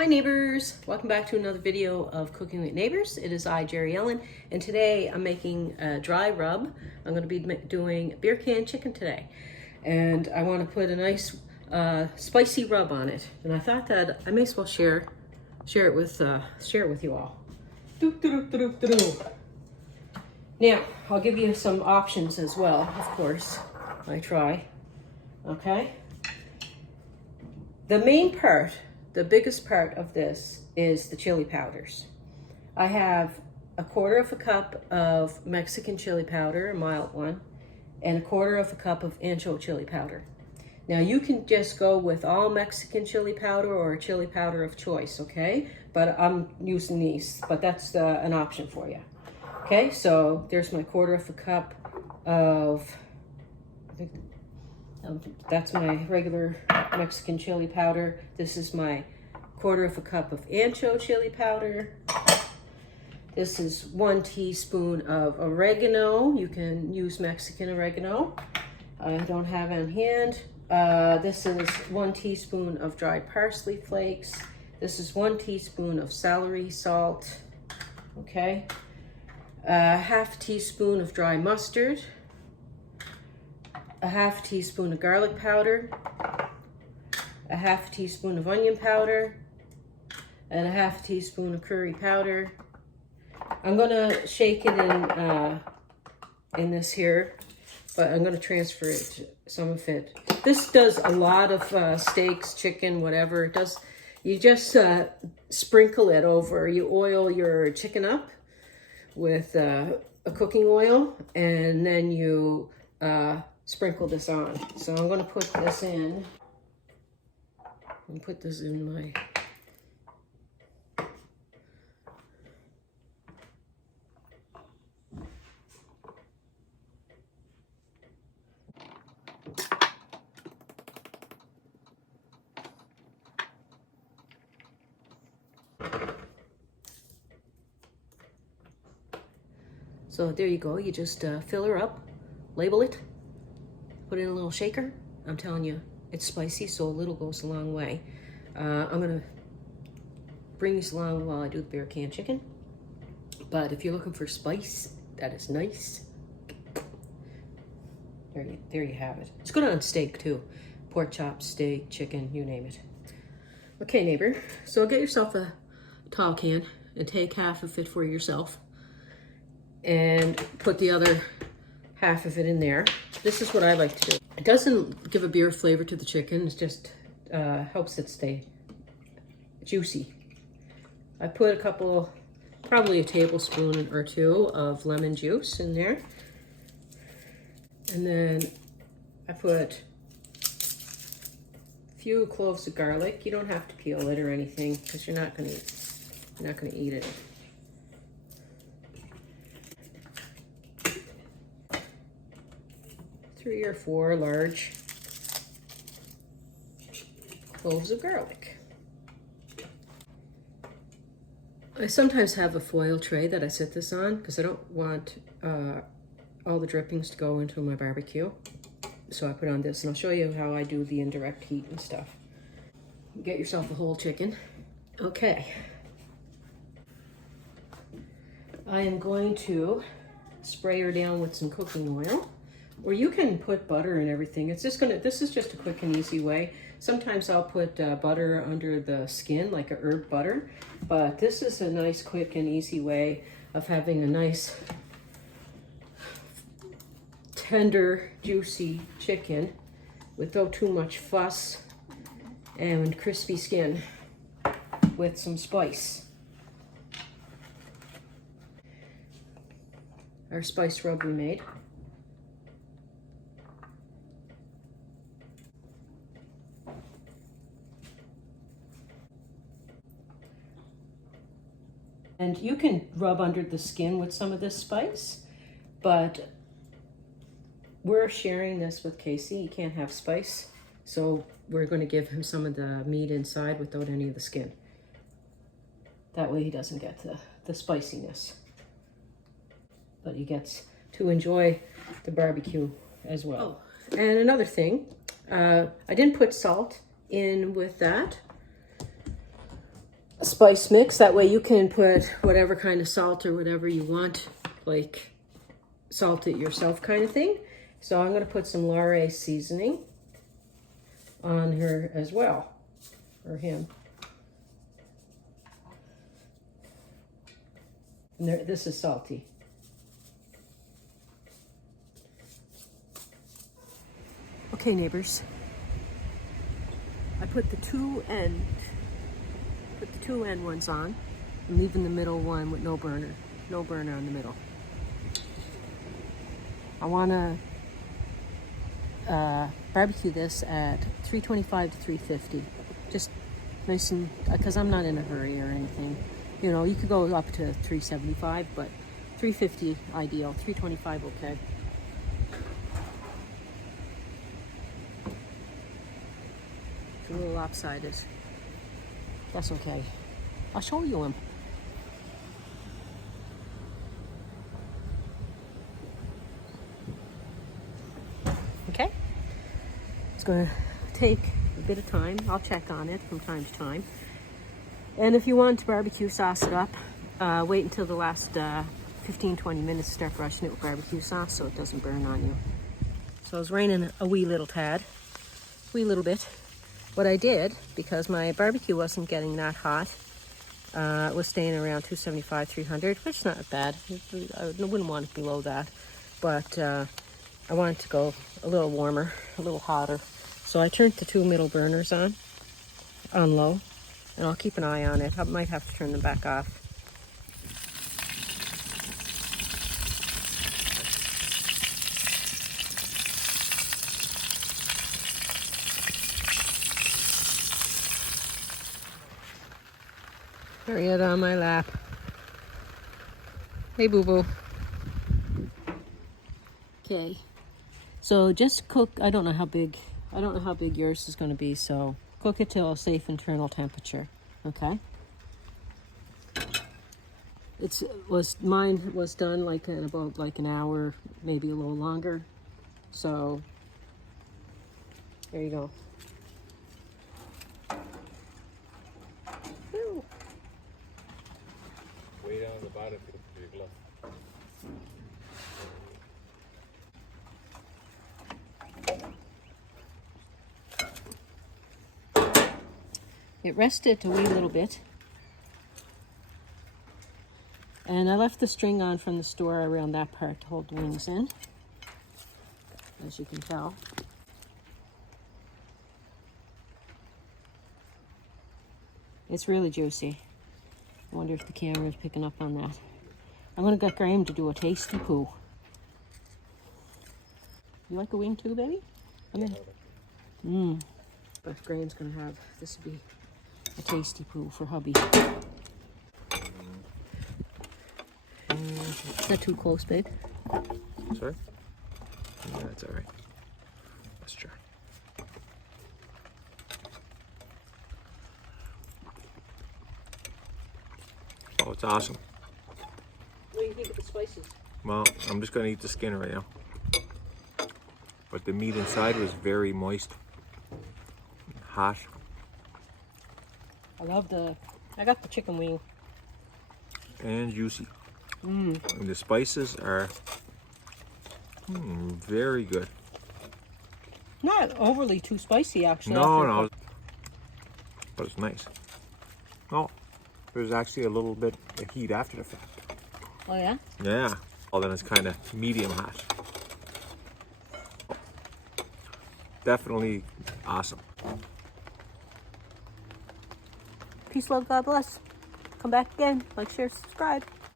Hi neighbors, welcome back to another video of Cooking with Neighbors. It is I, Jerry Ellen, and today I'm making a dry rub. I'm going to be doing beer can chicken today, and I want to put a nice spicy rub on it. And I thought that I may as well share it with you all. Now I'll give you some options as well, of course. I try. Okay. The main part. The biggest part of this is the chili powders. I have a quarter of a cup of Mexican chili powder, a mild one, and a quarter of a cup of ancho chili powder. Now you can just go with all Mexican chili powder or a chili powder of choice, okay? But I'm using these, but that's an option for you. Okay, so there's my quarter of a cup of, that's my regular Mexican chili powder. This is my quarter of a cup of ancho chili powder. This is 1 teaspoon of oregano. You can use Mexican oregano. I don't have on hand. This is 1 teaspoon of dried parsley flakes. This is 1 teaspoon of celery salt. Okay. Half teaspoon of dry mustard. A half teaspoon of garlic powder, a half teaspoon of onion powder, and a half teaspoon of curry powder. I'm gonna shake it in this here, but I'm gonna transfer it, some of it. This does a lot of steaks, chicken, whatever it does. You just sprinkle it over. You oil your chicken up with a cooking oil, and then you sprinkle this on. So I'm going to put this in and put this in my So there you go. You just fill her up, label it, put it in a little shaker. I'm telling you, it's spicy, so a little goes a long way. I'm gonna bring these along while I do the beer can chicken. But if you're looking for spice, that is nice. There you have it. It's good on steak too. Pork chop, steak, chicken, you name it. Okay, neighbor, so get yourself a tall can and take half of it for yourself and put the other half of it in there. This is what I like to do. It doesn't give a beer flavor to the chicken. It just helps it stay juicy. I put a couple, probably a tablespoon or two of lemon juice in there. And then I put a few cloves of garlic. You don't have to peel it or anything because you're not gonna eat it. Three or 4 large cloves of garlic. I sometimes have a foil tray that I set this on because I don't want all the drippings to go into my barbecue. So I put on this, and I'll show you how I do the indirect heat and stuff. Get yourself a whole chicken. Okay. I am going to spray her down with some cooking oil. Or you can put butter and everything. This is just a quick and easy way. Sometimes I'll put butter under the skin, like a herb butter. But this is a nice, quick and easy way of having a nice, tender, juicy chicken without too much fuss and crispy skin with some spice. Our spice rub we made. And you can rub under the skin with some of this spice, but we're sharing this with Casey. He can't have spice, so we're going to give him some of the meat inside without any of the skin. That way he doesn't get the spiciness, but he gets to enjoy the barbecue as well. Oh, and another thing, I didn't put salt in with that. spice mix. That way you can put whatever kind of salt or whatever you want, like salt it yourself kind of thing. So I'm going to put some Laurae seasoning on her as well, or him. And there, this is salty. Okay, neighbors. I put the two end ones on. I'm leaving the middle one with no burner on the middle. I want to barbecue this at 325 to 350. Just nice and, because I'm not in a hurry or anything. You know, you could go up to 375, but 350 ideal, 325 okay. It's a little lopsided. That's okay. I'll show you him. Okay? It's going to take a bit of time. I'll check on it from time to time. And if you want to barbecue sauce it up, wait until the last 15-20 minutes to start brushing it with barbecue sauce so it doesn't burn on you. So I was raining a wee little bit. What I did, because my barbecue wasn't getting that hot, it was staying around 275, 300, which is not bad. I wouldn't want it below that, but I wanted to go a little warmer, a little hotter. So I turned the two middle burners on low, and I'll keep an eye on it. I might have to turn them back off. Harriet on my lap. Hey, boo-boo. Okay, so just cook. I don't know how big yours is going to be, so cook it till a safe internal temperature. Okay. Mine was done like in about like an hour, maybe a little longer. So there you go. Woo. Way down the bottom for your glove. It rested a wee little bit. And I left the string on from the store around that part to hold the wings in, as you can tell. It's really juicy. I wonder if the camera is picking up on that. I'm going to get Graham to do a tasty poo. You like a wing too, baby? Come in. But Graham's going to have, this will be a tasty poo for hubby. Is that too close, babe? Sorry? Yeah, that's alright. Let's try. Oh, it's awesome. What do you think of the spices? Well, I'm just going to eat the skin right now. But the meat inside was very moist. Hot. I got the chicken wing. And juicy. And the spices are very good. Not overly too spicy, actually. No. But it's nice. Oh, there's actually a little bit of heat after the fact. Oh, yeah? Yeah. Well, then it's kind of medium hot. Definitely awesome. Peace, love, God bless. Come back again. Like, share, subscribe.